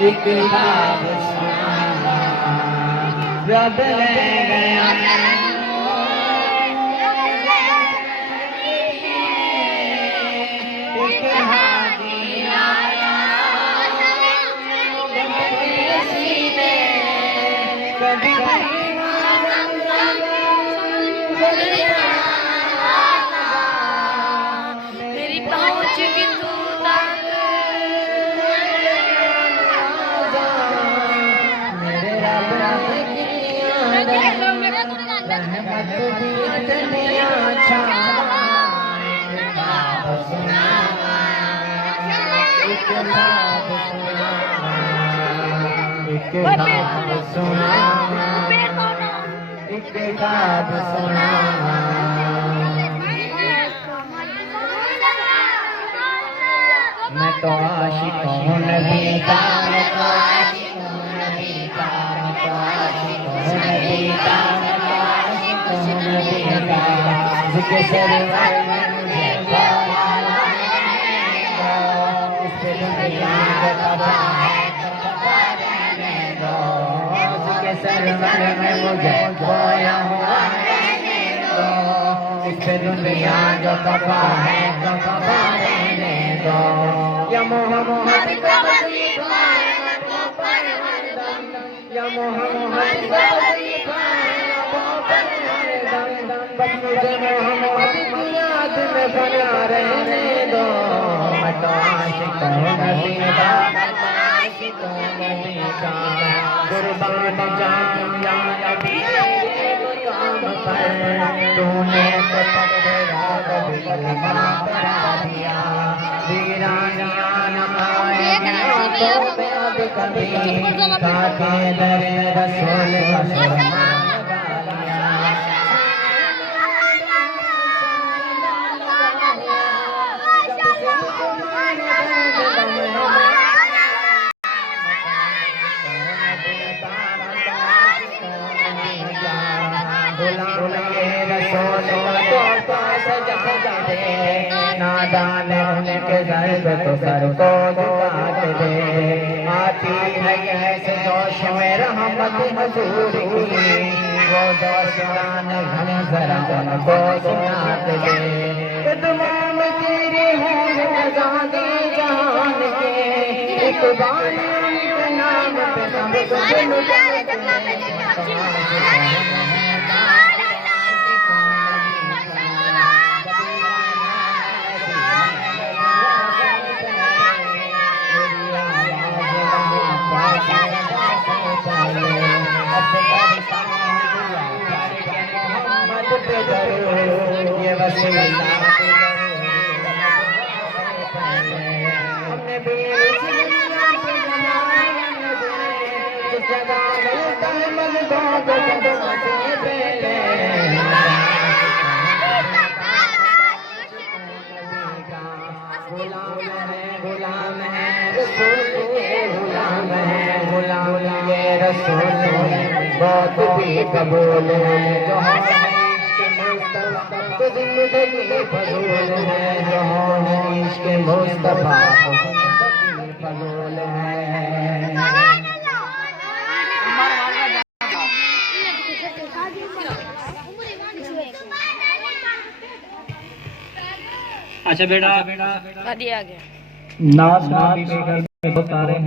एक ख्वाब सुनावा रब ले गया एक हाथी आया सीने कभी मेरी पहुंच की तू मैं तो आशिक हूँ नबी का, मैं तो आशिक हूँ नबी का, मैं तो आशिक हूँ नबी का, मैं तो आशिक हूँ नबी का। जिसके सरवर में मुझे पाया इससे दुनिया को तबाह है रहने दो। जिसके सरवर में मुझे खोया हुआ रहने दो। इससे दुनिया जो तबाह है तो तबाह रहने दो। या मोहम्मद का वजीफा है नबों पर हरदम, या मोहम्मद का वजीफा है नबों पर हरदम। बस मुझे मोहम्मद की याद में बना रहने दो। मैं तो आशिक हूँ नबी का, मैं तो आशिक हूँ नबी का। कुर्बान जाऊं या नबी तेरे मुकाम पर, तूने तो तेरा कभी कलमा पढ़ा दिया। कभी ताके दरे रसूल का सुरमा नादान उनके दर्द तो सर को झुका दे। आती है कैसे जोश में रहमत हुजूर की, वो दोस्तान हम जरा उनको सुनाते दे। तमाम तेरे होंठ आजादी जहान के, एक बानी के नाम पे सब कुछ लुटाते हैं। ये वसीला हमने भी जिस जगह मिलता है मन को पहले गुलाम है रसूल, गुलाम है गुलाम ये रसूल बहुत भी कबूल है। जो तो जिंदगी फजूल है, जो होने इश्क मुस्तफा फजूल है। अच्छा बेटा, आ गया नाज बता रहे हैं।